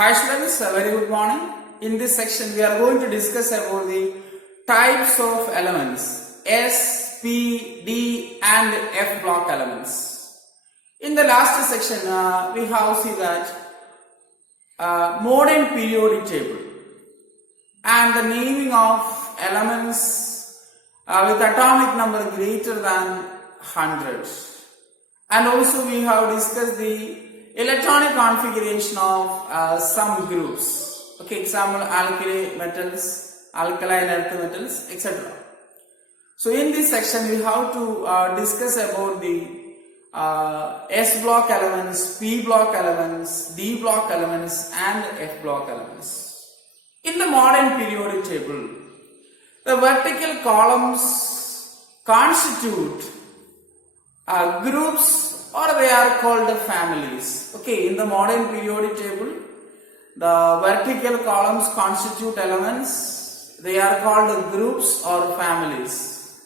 Hi students, a very good morning. In this section we are going to discuss about the types of elements S, P, D and F block elements. In the last section we have seen that modern periodic table and the naming of elements with atomic number greater than 100. And also we have discussed the electronic configuration of some groups. Okay, example alkali metals, alkaline earth metals, etc. So in this section we have to discuss about the S block elements, P block elements, D block elements and F block elements. In the modern periodic table, the vertical columns constitute groups or they are called families. Okay, in the modern periodic table, the vertical columns constitute elements. They are called groups or families.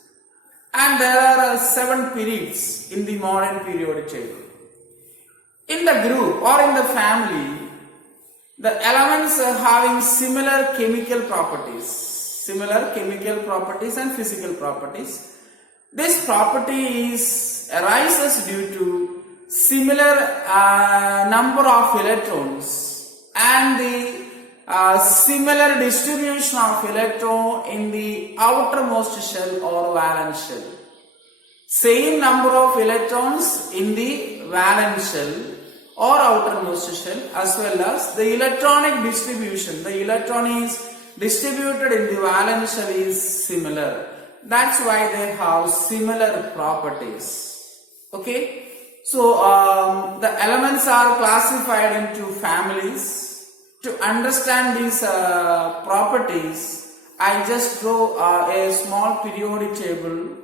And there are 7 periods in the modern periodic table. In the group or in the family, the elements are having similar chemical properties and physical properties. This property arises due to similar number of electrons and the similar distribution of electron in the outermost shell or valence shell. Same number of electrons in the valence shell or outermost shell, as well as the electronic distribution. The electron is distributed in the valence shell is similar. That's why they have similar properties. Okay, so the elements are classified into families. To understand these properties, I just draw a small periodic table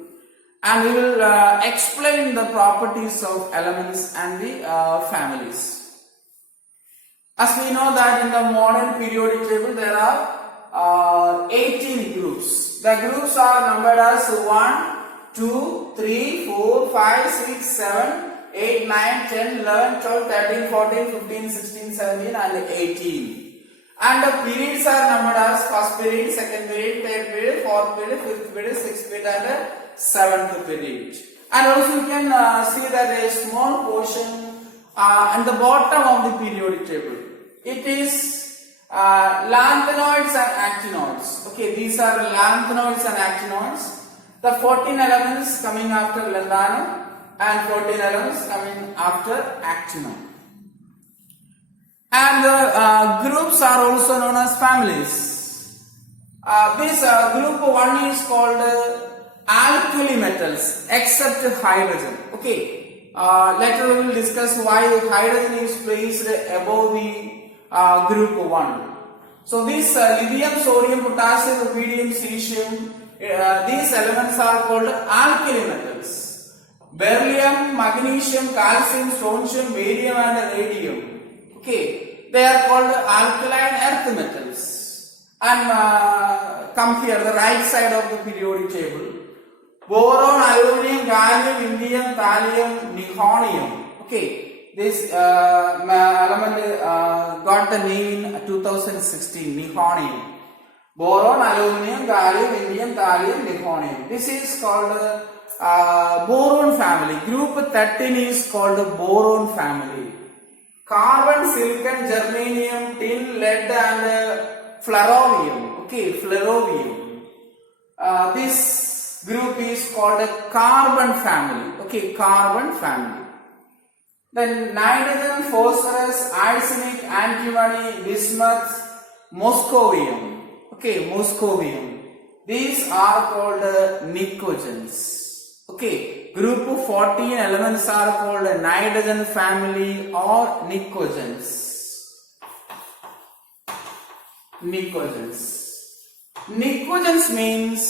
and we will explain the properties of elements and the families. As we know that in the modern periodic table there are 18 groups. The groups are numbered as 1, 2, 3, 4, 5, 6, 7, 8, 9, 10, 11, 12, 13, 14, 15, 16, 17 and 18. And the periods are numbered as first period, second period, third period, fourth period, fifth period, sixth period and seventh period. And also you can see that a small portion at the bottom of the periodic table. It is lanthanoids and actinoids. Okay, these are lanthanoids and actinoids. The 14 elements coming after lanthanum and 14 elements coming after actinum. And the groups are also known as families. This group 1 is called alkali metals except hydrogen. Okay, later we will discuss why hydrogen is placed above the group 1. So these lithium, sodium, potassium, rubidium, silicium, these elements are called alkali metals. Beryllium, magnesium, calcium, strontium, barium and radium. Okay, they are called alkaline earth metals. And come here, the right side of the periodic table. Boron, aluminum, gallium, indium, thallium, nihonium. Okay, this element got the name in 2016, nihonium. Boron, aluminum, gallium, indium, thallium, nihonium. This is called boron family. Group 13 is called boron family. Carbon, silicon, germanium, tin, lead and flerovium. Okay, flerovium. This group is called a carbon family. Okay, carbon family. Then nitrogen, phosphorus, arsenic, antimony, bismuth, moscovium. Okay, moscovium. These are called nicogens. Okay, group 14 elements are called nitrogen family or nicogens. Nicogens means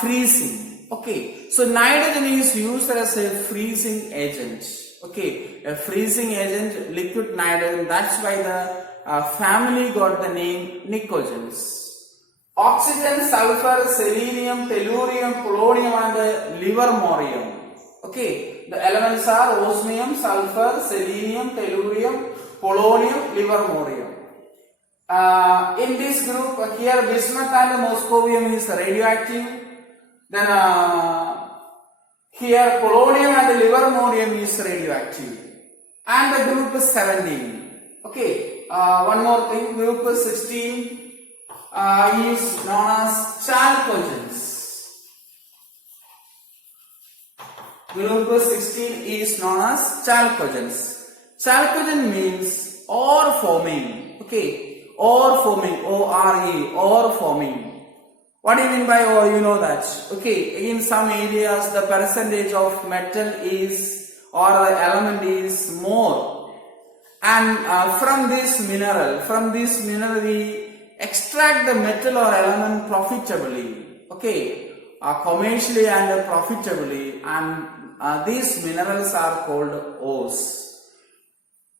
freezing. Okay, so nitrogen is used as a freezing agent. Okay, a freezing agent, liquid nitrogen. That's why the family got the name nicogens. Oxygen, sulfur, selenium, tellurium, polonium and livermorium. Okay, the elements are osmium, sulfur, selenium, tellurium, polonium, livermorium. In this group, here bismuth and moscovium is radioactive. Then here polonium and livermorium is radioactive. And the group is 17. Okay, one more thing, group 16 is known as chalcogens. Group 16 is known as chalcogens. Chalcogen means ore forming. Okay, ore forming, O-R-E, ore forming. What do you mean by ore? You know that. Okay, in some areas the percentage of metal is or the element is more. And from this mineral we extract the metal or element profitably. Okay, commercially and profitably, and these minerals are called ores.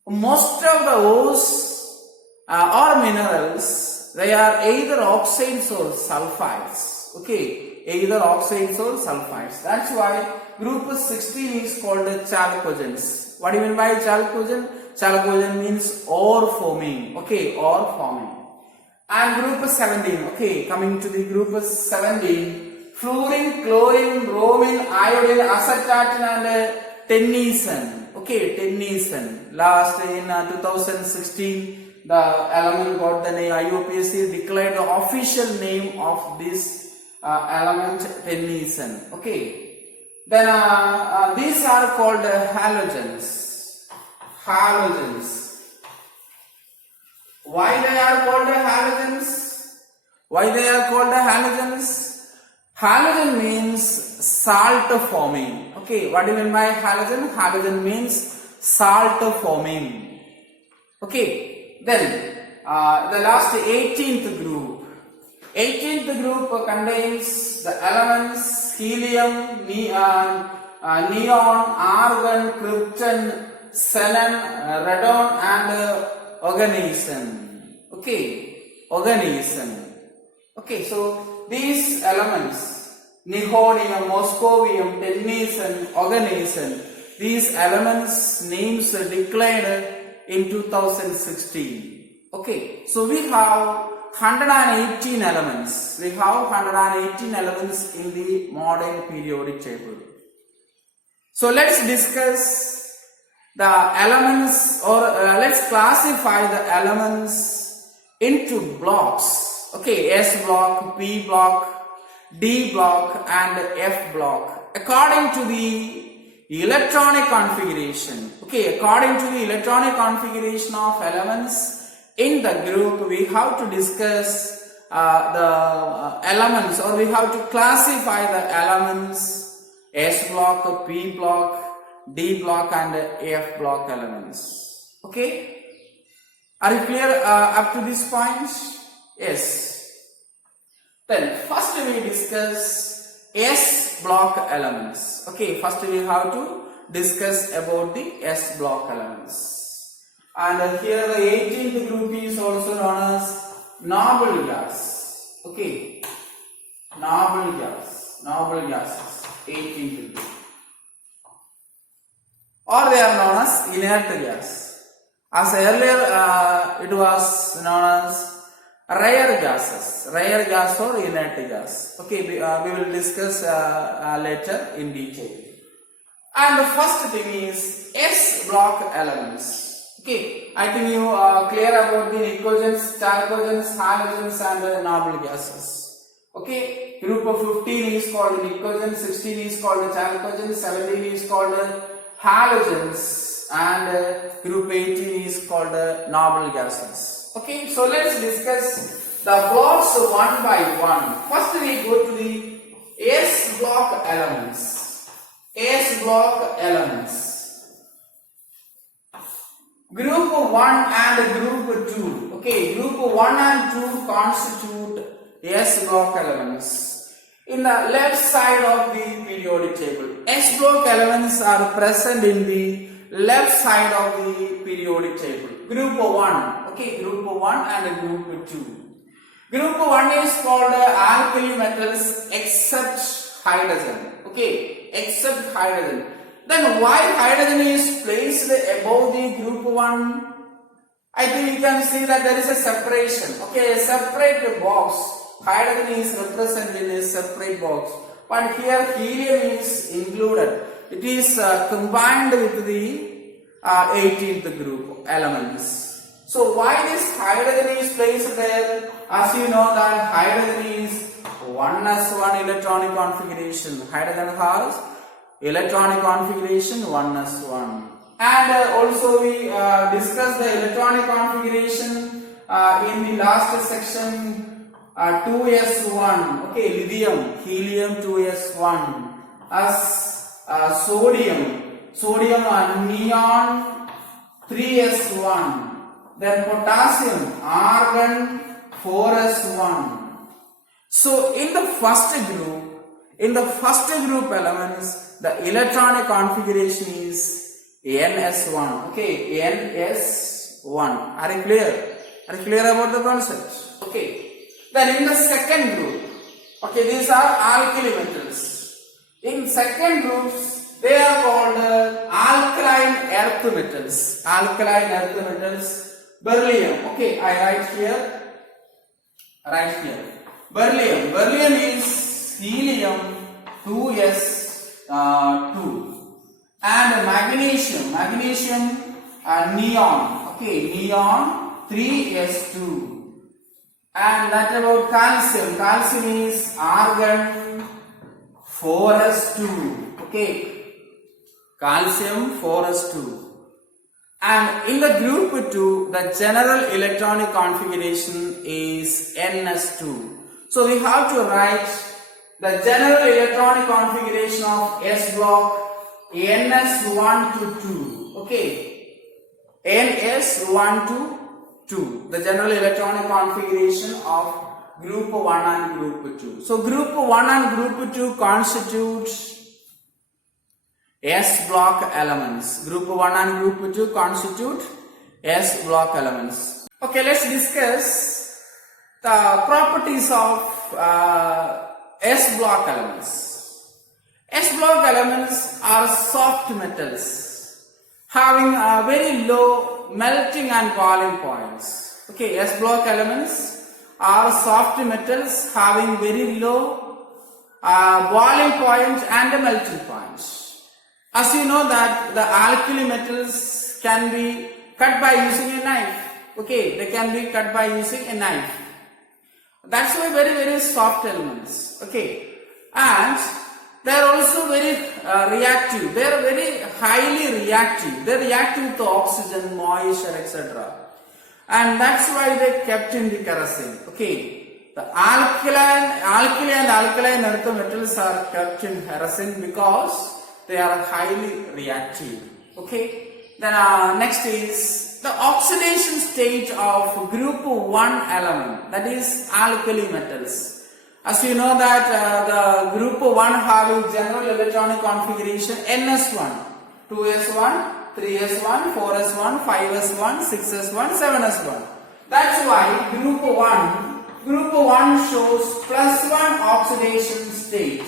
Most of the ores or minerals, they are either oxides or sulfides. Okay, either oxides or sulfides. That's why group 16 is called chalcogens. What do you mean by chalcogen? Chalcogen means ore forming. Okay, ore forming. And group 17. Okay, coming to the group 17. Fluorine, chlorine, bromine, iodine, astatine and tennison. Okay, tennison. Last in 2016, the element got the name, IUPAC declared the official name of this element tennison. Okay. Then these are called halogens. Halogens. Why they are called halogens? Why they are called halogens? Halogen means salt forming. Okay, what do you mean by halogen? Halogen means salt forming. Okay, then the last 18th group. 18th group contains the elements helium, neon, argon, krypton, xenon, radon and oganesson. Okay, oganesson. Okay, so these elements, nihonium, moscovium, tennison, oganesson, these elements names are declared in 2016. Okay, so we have 118 elements. We have 118 elements in the modern periodic table. So let's discuss the elements, or let's classify the elements into blocks. Okay, S block, P block, D block and F block according to the electronic configuration. Okay, according to the electronic configuration of elements in the group, we have to discuss the elements, or we have to classify the elements S block, P block, D block and F block elements. Okay, are you clear up to this point? Yes. Then first we discuss S block elements. Okay, first we have to discuss about the S block elements. And here the 18th group is also known as noble gas. Okay, noble gases, 18th group. Or they are known as inert gas. As earlier it was known as rare gas or inert gas. Okay, we will discuss later in detail. And the first thing is S block elements. Okay, I think you are clear about the nitrogens, chalcogens, halogens and noble gases. Okay, group of 15 is called nitrogen, 16 is called chalcogens, 17 is called halogens and group 18 is called noble gases. Okay, so let's discuss the blocks one by one. First we go to the S block elements. S block elements. Group 1 and group 2. Okay, group 1 and 2 constitute S block elements. In the left side of the periodic table, S block elements are present in the left side of the periodic table. Group 1. Okay, group 1 and group 2. Group 1 is called alkali metals except hydrogen. Okay, except hydrogen. Then why hydrogen is placed above the group 1? I think you can see that there is a separation. Okay, a separate box. Hydrogen is represented in a separate box. But here helium is included. It is combined with the 18th group elements. So why this hydrogen is placed there? As you know that hydrogen is 1s1 electronic configuration. Hydrogen has electronic configuration 1s1. And also we discussed the electronic configuration in the last section 2s1. Okay, lithium, helium 2s1 as sodium neon 3s1. Then potassium, argon 4s1. So in the first group elements, the electronic configuration is ns1. Okay, ns1. Are you clear? Are you clear about the concept? Okay. Then in the second group, okay, these are alkali metals. In second groups, they are called alkaline earth metals. Alkaline earth metals. Beryllium. Okay, I write here. Beryllium. Beryllium is helium 2s2. And magnesium neon. Okay, neon 3s2. And that about calcium. Calcium is argon 4s2. Okay, calcium 4s2. And in the group 2, the general electronic configuration is ns2. So we have to write the general electronic configuration of S block ns1 to 2. Okay, ns1 to 2, the general electronic configuration of group 1 and group 2. So group 1 and group 2 constitute S block elements. Group 1 and group 2 constitute S block elements. Okay, let's discuss the properties of S block elements. S block elements are soft metals having a very low melting and boiling points. Okay, S block elements are soft metals having very low boiling point and melting points. As you know that the alkali metals can be cut by using a knife. Okay, they can be cut by using a knife. That's why very soft elements. Okay, and they are also very reactive. They are very highly reactive. They react with oxygen, moisture, etc. And that's why they kept in the kerosene. Okay, the alkali and alkaline earth metals are kept in kerosene because they are highly reactive. Okay. Then next is the oxidation state of group 1 element, that is alkali metals. As you know that the group 1 having general electronic configuration ns1, 2s1, 3s1, 4s1, 5s1, 6s1, 7s1. That's why group 1 shows +1 oxidation state.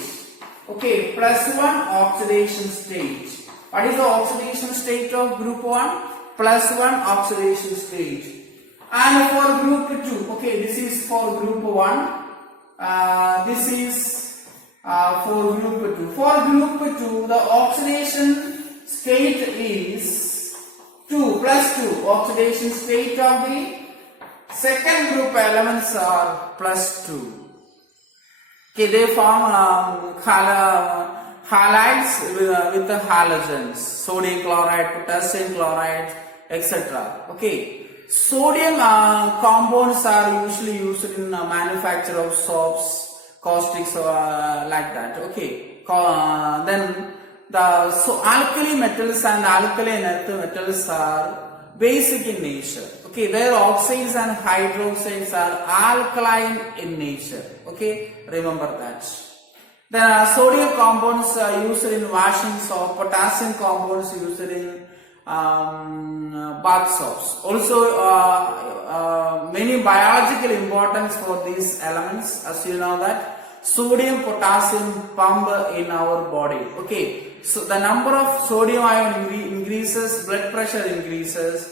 Okay, +1 oxidation state. What is the oxidation state of group 1? +1 oxidation state. And for group 2, okay, this is for group 1. This is for group 2. For group 2, the oxidation state is 2, +2. Oxidation state of the second group elements are +2. Okay, they form halides with the halogens, sodium chloride, potassium chloride, etc. Okay, sodium compounds are usually used in manufacture of soaps, caustics, like that. Okay, then the alkali metals and alkaline earth metals are basic in nature. Okay, their oxides and hydroxides are alkaline in nature. Okay, remember that. Then sodium compounds are used in washing soap, potassium compounds used in bath soaps. Also, many biological importance for these elements, as you know that sodium potassium pump in our body. Okay, so the number of sodium ion increases, blood pressure increases,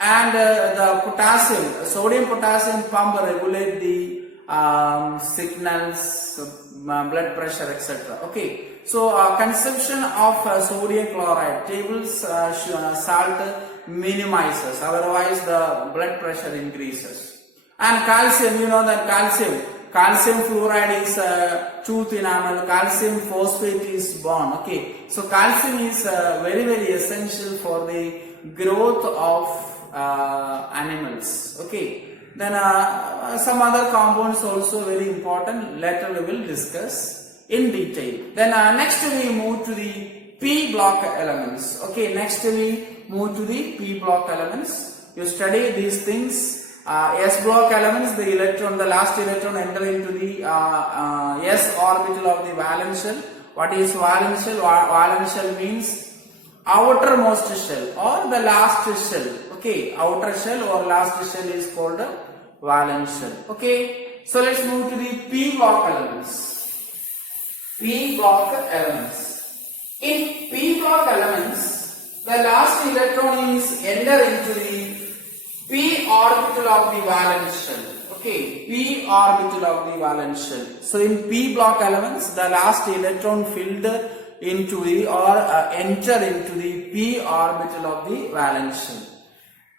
And the potassium, sodium potassium pump regulate the signals, blood pressure, etc. Okay, so consumption of sodium chloride, table salt minimizes, otherwise the blood pressure increases. And calcium, you know that calcium fluoride is tooth enamel, calcium phosphate is bone. Okay, so calcium is very essential for the growth of animals. Okay, then some other compounds also very important, later we will discuss in detail. Then next we move to the P block elements. Okay, next we move to the P block elements. You study these things. S block elements, the last electron enter into the S orbital of the valence shell. What is valence shell? Valence shell means outermost shell or the last shell. Okay, outer shell or last shell is called a valence shell. Okay, so let's move to the P block elements. P block elements. In P block elements, the last electron is enter into the P orbital of the valence shell. Okay, P orbital of the valence shell. So in P block elements, the last electron filled into the or enter into the P orbital of the valence shell.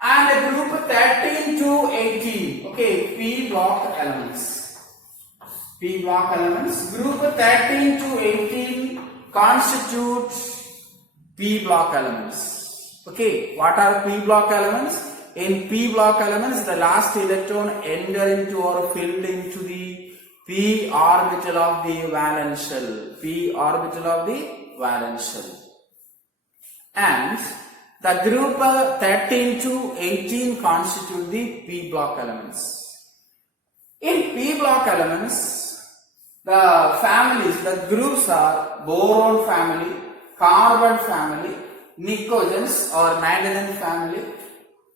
And group 13 to 18. Okay, P block elements. P block elements. Group 13 to 18 constitute P block elements. Okay, what are P block elements? In P block elements, the last electron enter into or filled into the P orbital of the valence shell. P orbital of the valence shell. And the group 13 to 18 constitute the P block elements. In P block elements, the families, the groups are boron family, carbon family, nicogens or nitrogen family,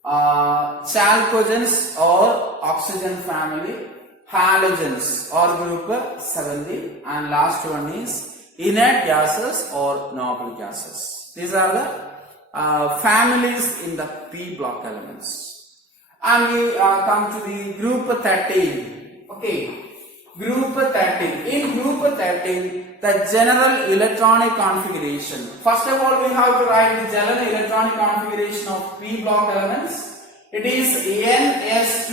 chalcogens or oxygen family, halogens or group 70, and last one is inert gases or noble gases. These are the families in the P block elements. And we come to the group 13. Okay, group 13. In group 13, the general electronic configuration. First of all, we have to write the general electronic configuration of P block elements. It is NS2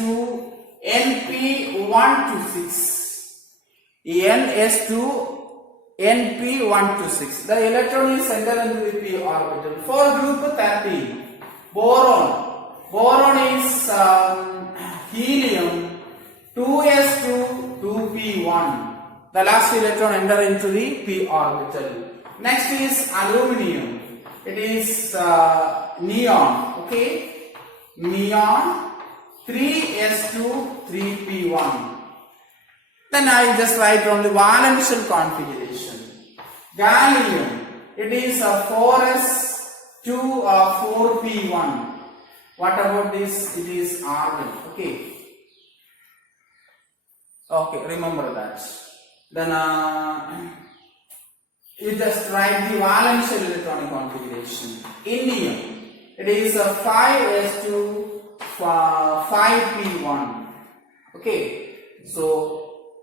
NP1 to 6. NS2 NP1 to 6. The electron is entered into the P orbital. For group 13, boron. Boron is helium 2s2 2p1. The last electron enter into the P orbital. Next is aluminium. It is neon. Okay, neon 3s2 3p1. Then I just write on the valence shell configuration. Gallium, it is a 4s2 4p1. What about this? It is argon. Okay. Okay, remember that. Then you just write the valence shell electronic configuration. Indium, it is a 5s2 5p1. Okay, so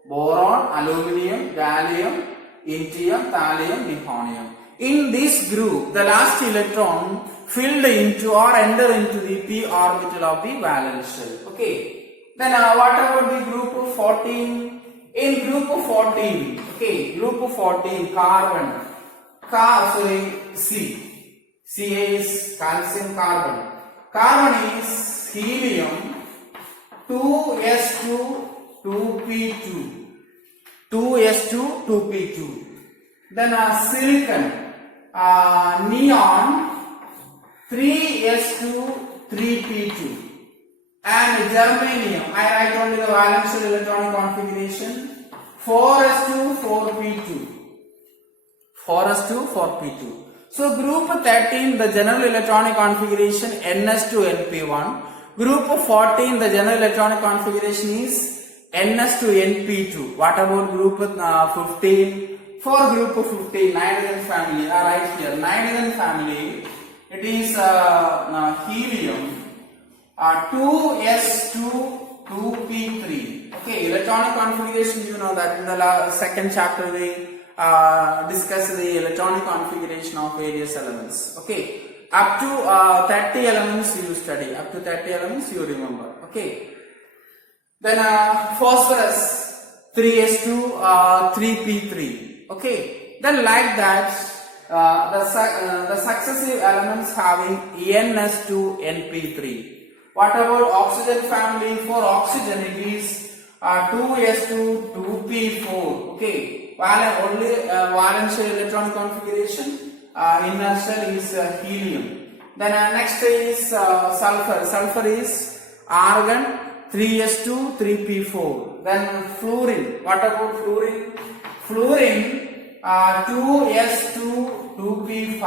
boron, aluminium, gallium, yttrium, thallium, nihonium. In this group, the last electron filled into or enter into the P orbital of the valence shell. Okay. Then what about the group 14? In group 14, okay, group 14, carbon. C. C is calcium carbon. Carbon is helium 2s2 2p2. 2s2 2p2. Then silicon, neon 3s2 3p2. And germanium, I write only the valence shell electronic configuration, 4s2 4p2. 4s2 4p2. So group 13, the general electronic configuration ns2 np1. Group 14, the general electronic configuration is ns2 np2. What about group 15? For group 15, nitrogen family, right here, nitrogen family, it is helium 2s2 2p3. Okay, electronic configuration, you know that in the second chapter we discussed the electronic configuration of various elements. Okay, up to 30 elements you study, up to 30 elements you remember. Okay, then phosphorus 3s2 3p3. Okay, then like that the successive elements having ns2 np3. What about oxygen family? For oxygen it is 2s2 2p4. Okay, only valence electron configuration. Inner shell is helium. Then next is sulfur. Sulfur is argon 3s2 3p4. Then fluorine. What about fluorine? Fluorine 2s2 2p5.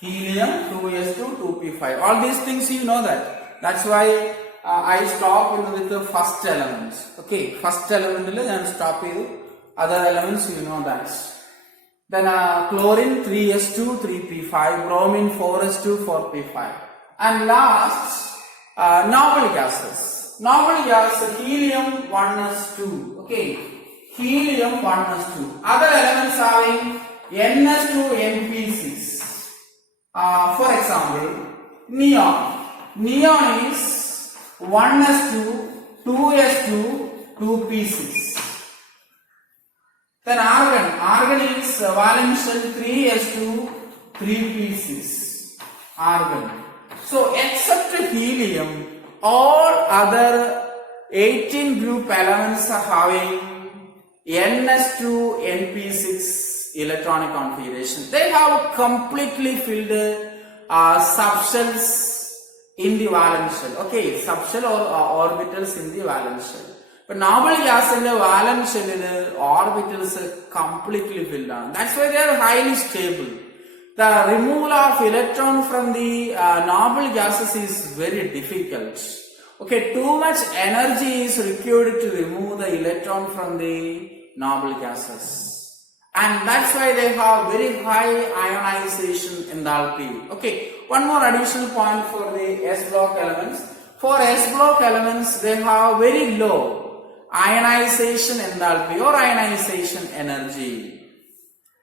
Helium 2s2 2p5. All these things you know that. That's why I stop with the first elements. Okay, first element and stop with other elements, you know that. Then chlorine 3s2 3p5, bromine 4s2 4p5. And last noble gases. Noble gas helium 1s2. Okay, helium 1s2. Other elements having ns2 np6. For example, neon. Neon is 1s2, 2s2, 2p6. Then argon. Argon is valence shell 3s2, 3p6. Argon. So except helium, all other 18 group elements are having ns2, np6 electronic configuration. They have completely filled subshells in the valence shell. Okay, subshell or orbitals in the valence shell. But noble gas in the valence shell orbitals are completely filled down. That's why they are highly stable. The removal of electron from the noble gases is very difficult. Okay, too much energy is required to remove the electron from the noble gases. And that's why they have very high ionization enthalpy. Okay, one more additional point for the S block elements. For S block elements, they have very low ionization enthalpy or ionization energy.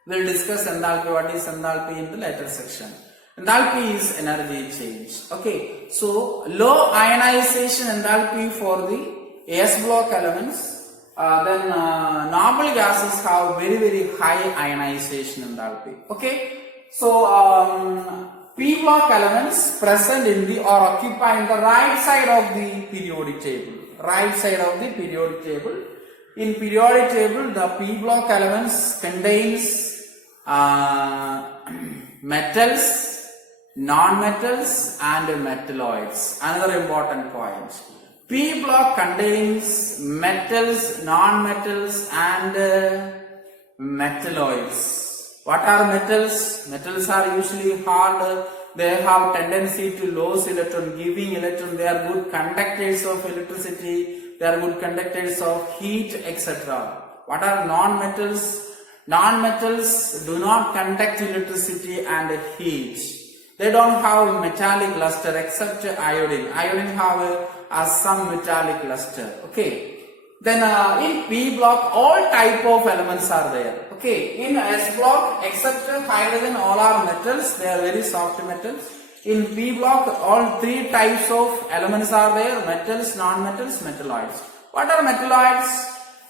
We'll discuss enthalpy, what is enthalpy in the later section. Enthalpy is energy change. Okay, so low ionization enthalpy for the S block elements. Then noble gases have very high ionization enthalpy. Okay, so p block elements present in the or occupying the right side of the periodic table. Right side of the periodic table. In periodic table, the p block elements contains metals, non-metals, and metalloids. Another important point. P block contains metals, non-metals, and metalloids. What are metals? Metals are usually hard. They have tendency to lose electron, giving electron. They are good conductors of electricity. They are good conductors of heat, etc. What are non-metals? Non-metals do not conduct electricity and heat. They don't have metallic luster except iodine. Iodine have some metallic luster. Okay. Then in P block, all type of elements are there. Okay. In S block, except hydrogen, all are metals. They are very soft metals. In P block, all three types of elements are there: metals, non-metals, metalloids. What are metalloids?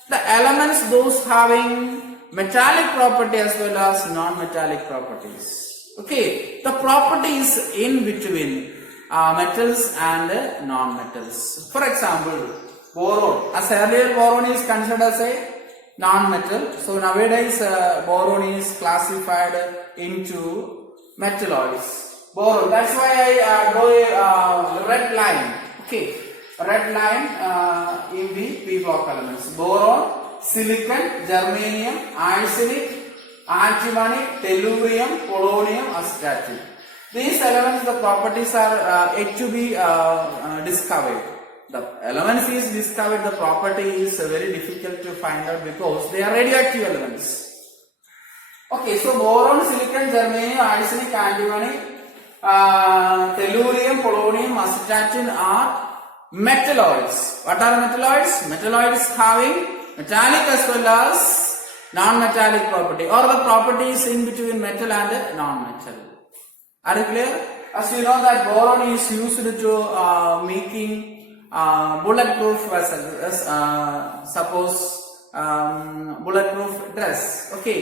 The elements those having metallic property as well as non-metallic properties. Okay, the properties in between metals and non-metals. For example, boron. As earlier, boron is considered as a non-metal. So nowadays, boron is classified into metalloids. Boron. That's why I draw a red line. Okay, red line in the P block elements. Boron, silicon, germanium, arsenic, antimony, tellurium, polonium, astatine. These elements, the properties are yet to be discovered. The elements is discovered, the property is very difficult to find out because they are radioactive elements. Okay, so boron, silicon, germanium, arsenic, antimony, tellurium, polonium, astatine are metalloids. What are metalloids? Metalloids having metallic as well as non-metallic property, or the properties in between metal and non-metal. Are you clear? As you know that boron is used to making bulletproof vessels. Suppose bulletproof dress. Okay,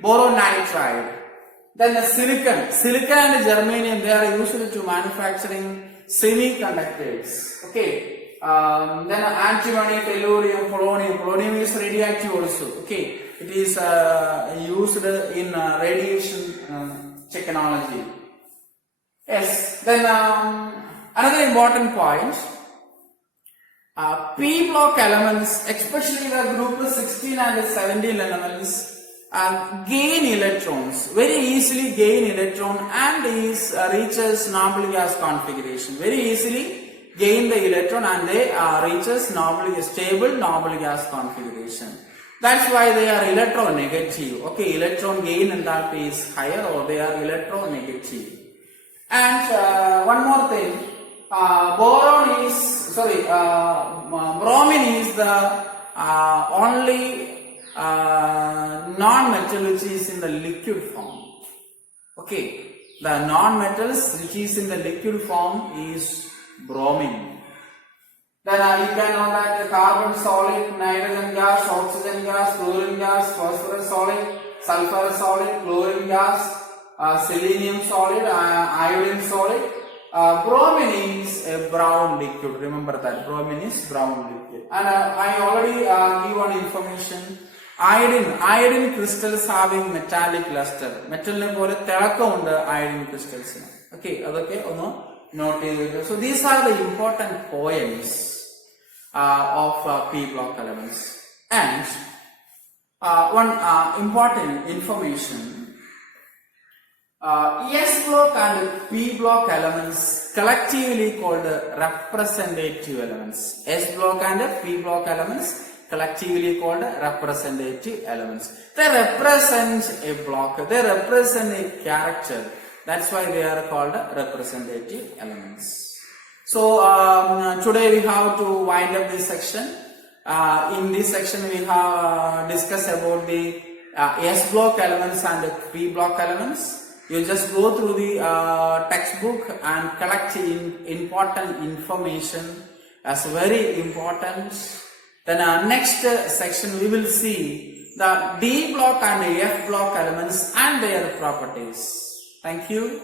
boron nitride. Then the silicon and germanium, they are used to manufacturing semiconductors. Okay. Then antimony, tellurium, polonium. Polonium is radioactive also. Okay. It is used in radiation technology. Yes. Then another important point. P block elements, especially the group 16 and 17 elements, gain electrons, very easily gain electron, and reaches noble gas configuration. Very easily gain the electron and they reaches stable noble gas configuration. That's why they are electronegative. Okay, electron gain enthalpy is higher, or they are electronegative. And one more thing. Bromine is the only non-metal which is in the liquid form. Okay, the non-metals which is in the liquid form is bromine. Then you can know that the carbon solid, nitrogen gas, oxygen gas, chlorine gas, phosphorus solid, sulfur solid, chlorine gas, selenium solid, iodine solid. Bromine is a brown liquid. Remember that bromine is brown liquid. And I already give one information. Iodine crystals having metallic luster. Metal ne pole telakam undu iodine crystals. Okay, adake onnu note cheyidu. So these are the important poems of P block elements. And one important information. S block and P block elements collectively called representative elements. S block and P block elements collectively called representative elements. They represent a block, they represent a character. That's why they are called representative elements. So today we have to wind up this section. In this section we have discussed about the S block elements and P block elements. You just go through the textbook and collect important information as very important. Then next section we will see the D block and F block elements and their properties. Thank you.